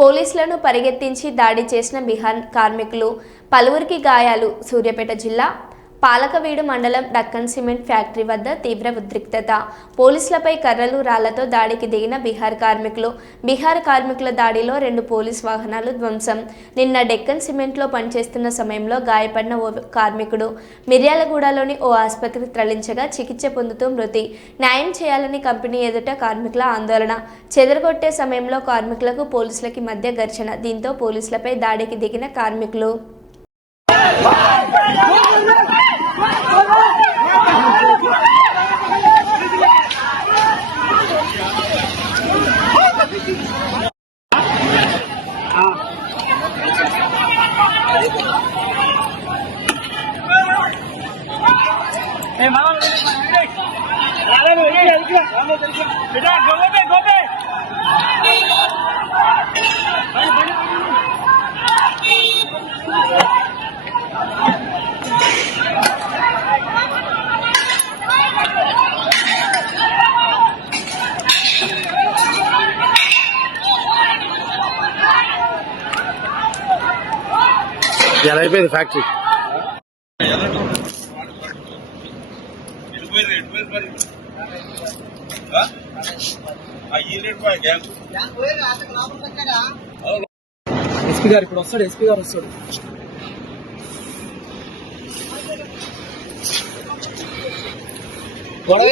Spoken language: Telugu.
పోలీసులను పరిగెత్తించి దాడి చేసిన బీహార్ కార్మికులు, పలువురికి గాయాలు. సూర్యాపేట జిల్లా పాలకవీడు మండలం డక్కన్ సిమెంట్ ఫ్యాక్టరీ వద్ద తీవ్ర ఉద్రిక్తత. పోలీసులపై కర్రలు, రాళ్లతో దాడికి దిగిన బీహార్ కార్మికుల దాడిలో 2 పోలీస్ వాహనాలు ధ్వంసం. నిన్న డెక్కన్ సిమెంట్లో పనిచేస్తున్న సమయంలో గాయపడిన ఓ కార్మికుడు మిర్యాలగూడలోని ఓ ఆసుపత్రికి తరలించగా చికిత్స పొందుతూ మృతి. న్యాయం చేయాలని కంపెనీ ఎదుట కార్మికుల ఆందోళన. చెదరగొట్టే సమయంలో కార్మికులకు పోలీసులకి మధ్య ఘర్షణ. దీంతో పోలీసులపై దాడికి దిగిన కార్మికులు ఎలా అయిపోయింది ఫ్యాక్టరీ? ఎస్పీ గారు ఇప్పుడు వస్తాడు. ఎస్పీ గారు వస్తాడు. గొడవ